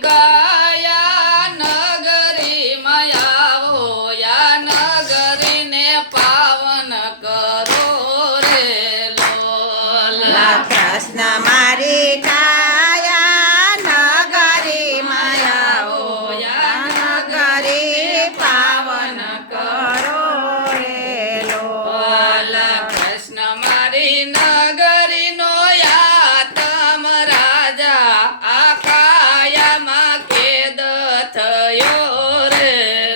કાયા નગરી માયાવો યા નગરીને પાવન કરો રે લોલા કૃષ્ણ મારી કાયા નગરી માયાવો યા નગરી પાવન કરો રે લોલા કૃષ્ણ મારી નગરીનો યાતમ રાજા આ કાયામાં કેદ થયો રે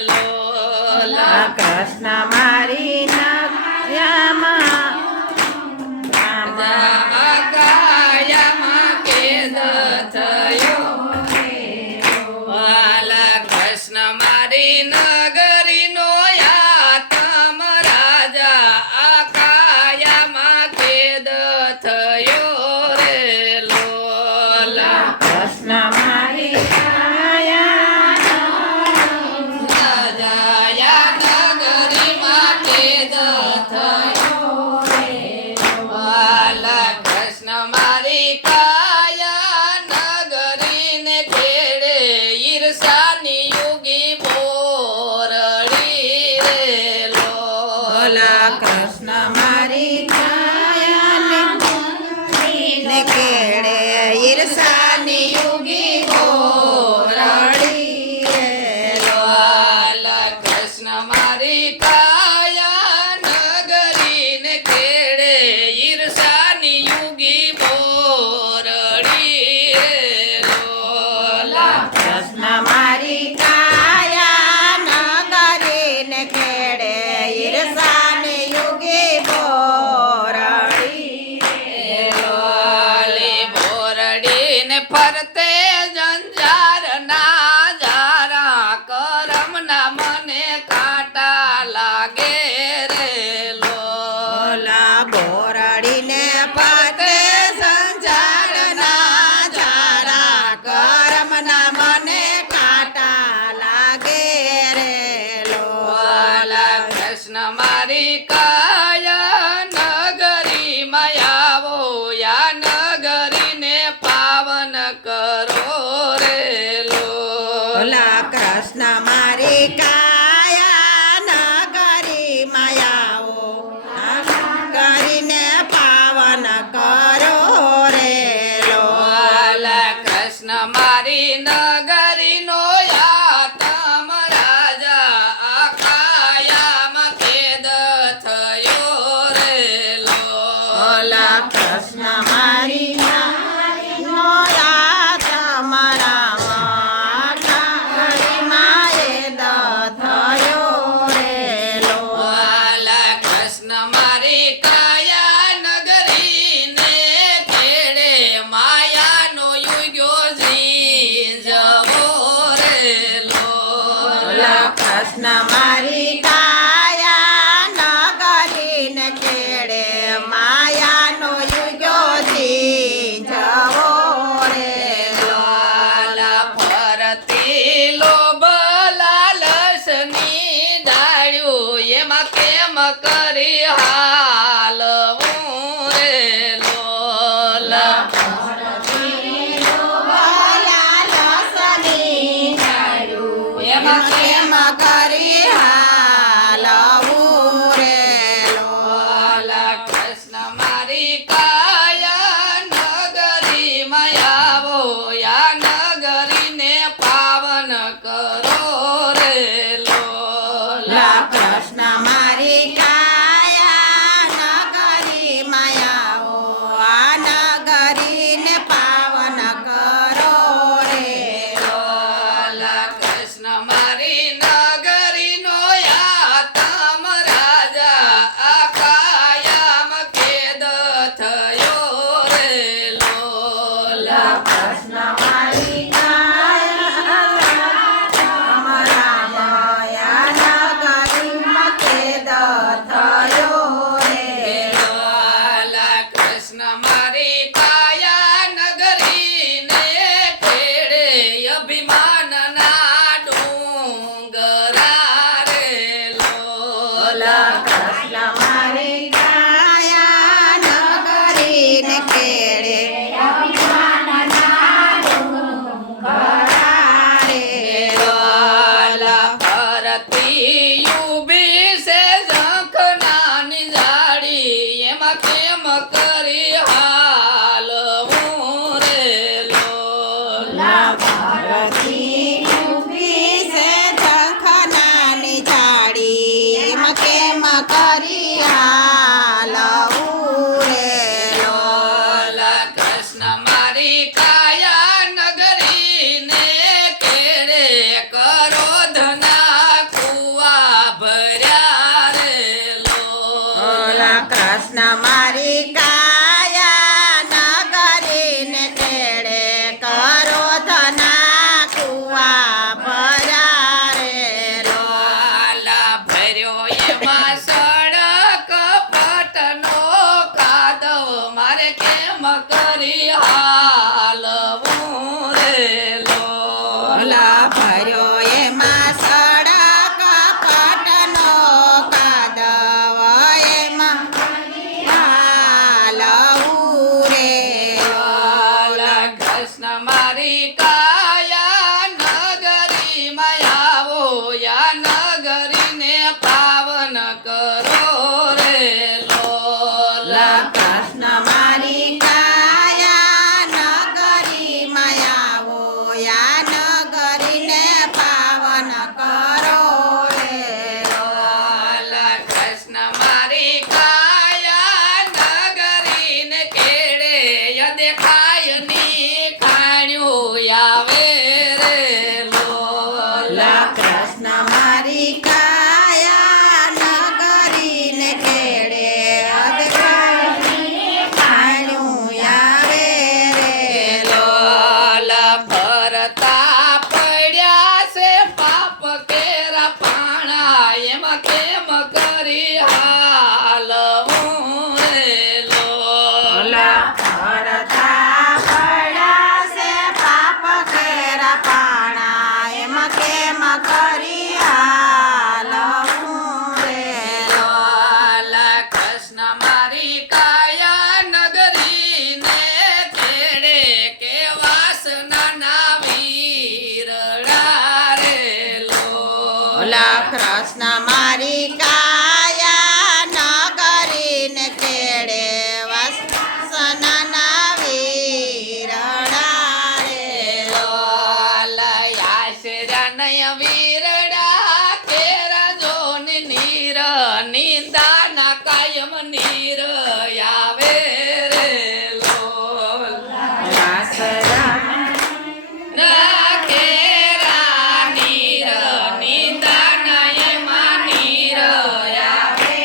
લોલા કૃષ્ણ મારી નગરીમાં કાયામાં કેદ થયો વાલા કૃષ્ણ મારી નગરીનો યાતમ રાજા આ કાયામાં કેદ થયો રે લોલા કૃષ્ણ મારી રાજા યા નગરીમાં કેદ થયો વાલા કૃષ્ણ મારી કાયા નગરીને ખેડે ઈર્ષાની યુગી બોરડી રે લોલા કૃષ્ણ મારી કાયાને કેળે ઈર્ષાની યુગી બોરડી રે લોલા કૃષ્ણ મારી કાયા નગરીને ખેડે ઈર્ષાની યુગી બોરડી રે લોલા કૃષ્ણ મારી કાયા નગરીને ખેડે ઈર્ષાની યુગી બોરડી લોલી બોરડીને ફરતે જંજાર ના જારા કરમના મને કાંટા લાગે રે ઓલા બોરડીને પતે સંસારના ઝાડા કરમના મને કાંટા લાગે રે લોલા કૃષ્ણ મારી કાયા નગરી માયાવો યા નગરીને પાવન કરો રે ઓલા કૃષ્ણ મારી કાયા નગરી માયાઓ કરીને પાવન કરો રે લોલા કૃષ્ણ મારી નગરીનો યાતમ રાજા આ કાયામાં કેદ થયો રે ઓલા કૃષ્ણ મારી વાલા કૃષ્ણ મારી કાયા નગરીને ખેડે માયાનો યુગ્યો જી જવો રે લોલા કૃષ્ણ મારી કાયા નગરીને ખેડે માયાનો યુગ્યો જી જવો રે લોલા ફરતી લોભ લાલસની ડાળ્યું એમાં કેમ કરી હાલવું રે લોલા એમાં કેમ કરી ભારતી ઊભી છે ઝંખનાની જાળી એમાં કેમ કરી હાલવું રે લોલ કૃષ્ણ મારી કાયા નગરીને કેડે કરો ધના કુવા ભર્યા રે લોલ કૃષ્ણ મારી કાયા નગરીને કેડે કરો ધના કુવા ભર્યા રે લોલ ભર્યો એમાં સડક પટનો કાદવ મારે કેમ કરી હાલવું રે લોલ ભર્યો એમાં સડક પટનો કાદવ એમાં હાલવું રે લોલ કૃષ્ણ મારી કાયા નગરીમાં આવો યા નગરીને પાવન કરો રે લોલ કૃષ્ણ મારી કાયા નગરીમાં આવો યા નગરીને પાવન કરો રે લોલ કૃષ્ણ મારી કાયા નગરીને કેડે દેખાય ની ખાણ્યું આવે રે લોલ કૃષ્ણ મારી કાયા નગરીને કેડે ખાણું આવે રે લોલ ભરતા પડ્યા છે પાપ કેરા પાણા એમાં કેમ કરી હાલવું રે લોલ ભરતા પડ્યા છે પાપ કેરા પાણા એમાં કેમ કરી હાલવું રે લોલ કૃષ્ણ મારી કાયા નગરીને કેડે કે વાસના વીરડા રે લોલ કૃષ્ણ મારી કાયા નગરીને કેડે વસના વીરડા રે લોલ આશરણય વીરડા કેરા જોન નીર નિંદાના કાયમ નીર આવે રે લોલ કેરા નીર નિંદાના એમાં નીર આવે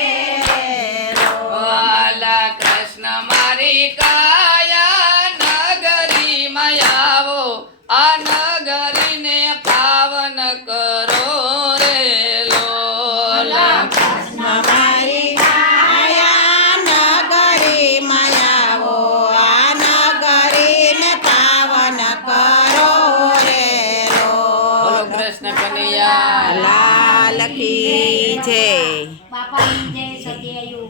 લોલ કૃષ્ણ મારી કાયા નગરીમાં આવો આ નગરીને પાવન કરો રે લોલ મારી કાયા નગરીમાં આવો આ નગરીને પાવન કરો રે બોલો કૃષ્ણ કનૈયા લાલ કી જય બાપાની જય સત્યયુગ